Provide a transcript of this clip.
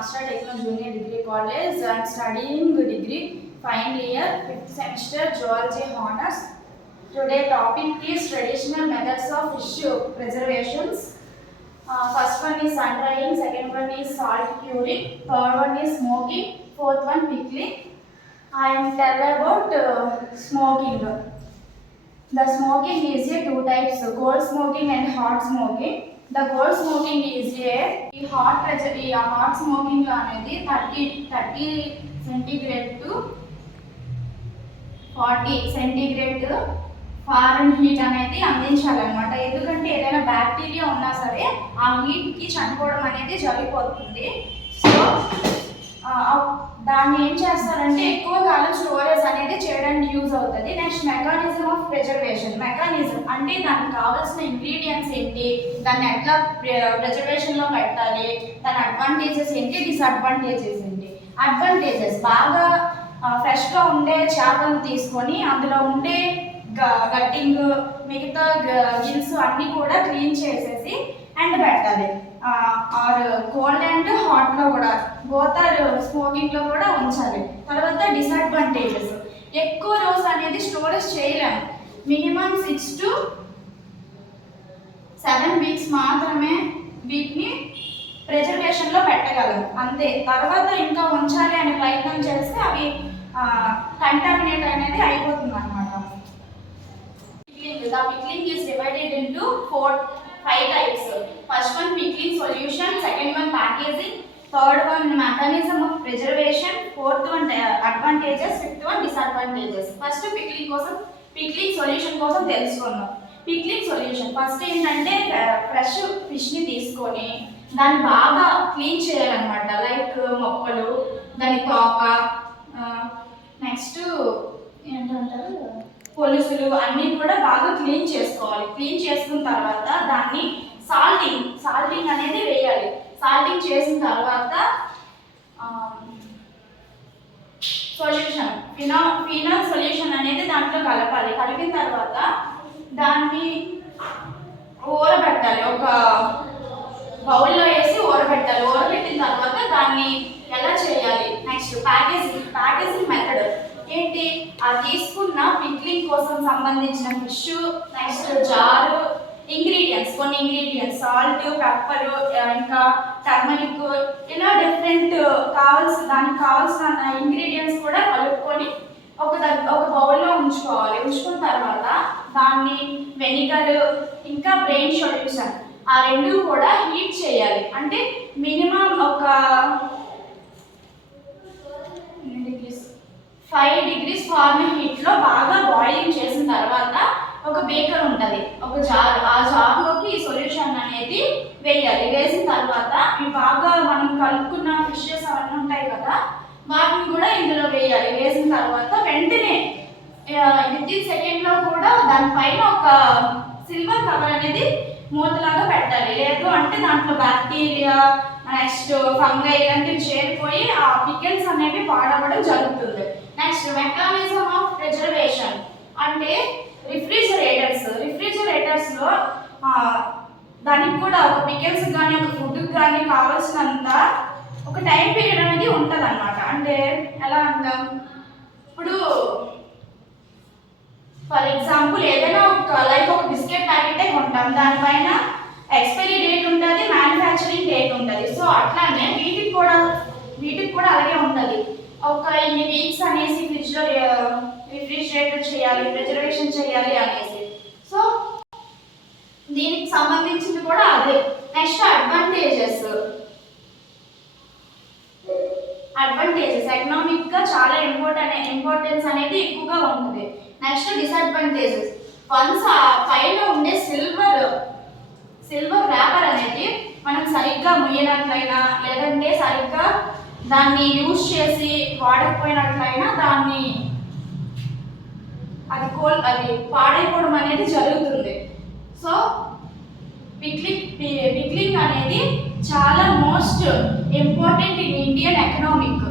Master Techno Junior Degree College. I am studying degree final year, 5th semester Geology Honors. Today topic is traditional methods of fish preservations. First one is sun drying, second one is salt curing, third one is smoking, fourth one pickling. I am tell about smoking. The smoking is a two types, cold smoking and hot smoking. The cold smoking is a hot smoking lo anedi 30 centigrade to 40 centigrade Fahrenheit అనేది అందించాలన్నమాట. ఎందుకంటే ఏదైనా bacteria ఉన్నా సరే ఆ హీట్కి చనిపోవడం అనేది జరిగిపోతుంది. So దాన్ని ఏం చేస్తారంటే ఎక్కువ కాలం స్టోరేజ్ అనేది చేయడానికి యూజ్ అవుతుంది. Next mechanism of preservation. Mechanism అంటే దానికి కావాల్సిన ఇంగ్రీడియంట్స్ ఏంటి, దాన్ని ఎట్లా ప్రిజర్వేషన్లో పెట్టాలి, దాని అడ్వాంటేజెస్ ఏంటి, డిసడ్వాంటేజెస్ ఏంటి. అడ్వాంటేజెస్ బాగా ఫ్రెష్గా ఉండే చేపలను తీసుకొని అందులో ఉండే గట్టింగ్ మిగతా గిల్స్ అన్నీ కూడా క్లీన్ చేసేసి ఎండ పెట్టాలి. ఆర్ కోల్డ్ అండ్ హాట్లో కూడా బోత్ ఆర్ స్మోకింగ్లో కూడా ఉంచాలి. తర్వాత డిసడ్వాంటేజెస్, ఎక్కువ రోజు అనేది స్టోరేజ్ చేయలేము. మినిమం 6 to 7 weeks మాత్రమే వీటిని ప్రిజర్వేషన్లో పెట్టగలం అంతే. తర్వాత ఇంకా ఉంచాలి అనే ప్రయత్నం చేస్తే అవి కంటామినేట్ అనేది అయిపోతుంది అన్నమాట. The pickling is divided into 5 types. First one pickling solution, second one packaging, third one mechanism of preservation, fourth one advantages, fifth one disadvantages. First pickling solution కోసం తెలుసుకుందాం. పిక్లింగ్ సొల్యూషన్ ఫస్ట్ ఏంటంటే fresh ఫిష్ని తీసుకొని దాన్ని బాగా clean చేయాలన్నమాట. Like మొక్కలు, దాని తోక, నెక్స్ట్ ఏంటంటారు పొలుసులు అన్నీ కూడా బాగా క్లీన్ చేసుకోవాలి. క్లీన్ చేసుకున్న తర్వాత దాన్ని సాల్టింగ్ అనేది వేయాలి. సాల్టింగ్ చేసిన తర్వాత సొల్యూషన్ ఫినాల్ సొల్యూషన్ అనేది దాంట్లో కలపాలి. కలిపిన తర్వాత దాన్ని ఊరబెట్టాలి. ఒక బౌల్లో వేసి ఊరబెట్టాలి. ఊరబెట్టిన తర్వాత దాన్ని ఎలా చేయాలి. నెక్స్ట్ ప్యాకేజింగ్ మెథడ్ ఏంటి, ఆ తీసుకున్న పిక్లింగ్ కోసం సంబంధించిన ఫిష్, నెక్స్ట్ జారు, కొన్ని ఇంగ్రీడియంట్స్ సాల్ట్, పెప్పర్, ఇంకా టర్మరిక్, ఇలా డిఫరెంట్ దానికి కావాల్సిన ఇంగ్రీడియంట్స్ కూడా కలుపుకొని ఒక బౌల్లో ఉంచుకోవాలి. ఉంచుకున్న తర్వాత దాన్ని వెనిగర్ ఇంకా బ్రెయిన్ సొల్యూషన్ ఆ రెండు కూడా హీట్ చేయాలి. అంటే మినిమం ఒక 5 degrees ఫారెన్హీట్లో బాగా బాయిలింగ్ చేసిన తర్వాత ఒక బేకర్ ఉంటుంది, ఒక జార్. ఆ జార్లోకి ఈ సొల్యూషన్ అనేది వేయాలి. వేసిన తర్వాత ఇవి బాగా మనం కలుపుకున్న ఫిషెస్ అవన్నీ ఉంటాయి కదా, వాటిని కూడా ఇందులో వేయాలి. వేసిన తర్వాత వెంటనే వితిన్ సెకండ్లో కూడా దానిపైన ఒక సిల్వర్ కవర్ అనేది మూతలాగా పెట్టాలి. లేదు అంటే దాంట్లో బ్యాక్టీరియా, నెక్స్ట్ ఫంగై ఇలాంటివి చేరిపోయి ఆ పికిల్స్ అనేవి పాడవడం జరుగుతుంది. నెక్స్ట్ మెకానిజం ఆఫ్ ప్రిజర్వేషన్ అంటే రిఫ్రిజిరేటర్స్లో దానికి కూడా ఒక పికిల్స్ కానీ ఒక ఫుడ్కి కానీ కావాల్సినంత ఒక టైం పీరియడ్ అనేది ఉంటుంది అన్నమాట. అంటే ఎలా అంటాం, ఇప్పుడు ఫర్ ఎగ్జాంపుల్ ఏదైనా ఒక బిస్కెట్ ప్యాకెటే కొంటాం, దానిపైన ఎక్స్పైరీ డేట్ ఉంటుంది, మ్యానుఫ్యాక్చరింగ్ డేట్ ఉంటుంది. సో అట్లానే వీటికి కూడా అలాగే ఉంటుంది. ఒక ఇన్ని వీక్స్ అనేసి ఫ్రిడ్జ్లో రిఫ్రిజిరేటర్ చేయాలి, ప్రిజర్వేషన్ చేయాలి అనేసి. సో దీనికి సంబంధించింది కూడా అదే. నెక్స్ట్ అడ్వాంటేజెస్ ఎకనామిక్గా చాలా ఇంపార్టెన్స్ అనేది ఎక్కువగా ఉంటుంది. నెక్స్ట్ డిసడ్వాంటేజెస్, వన్స్ ఆ పైన ఉండే సిల్వర్ వ్యాపర్ అనేది మనం సరిగ్గా ముయ్యనట్లయినా, లేదంటే సరిగ్గా దాన్ని యూజ్ చేసి వాడకపోయినట్లయినా అది పాడైపోవడం అనేది జరుగుతుంది. సో పిక్లింగ్ అనేది చాలా most important in Indian economic.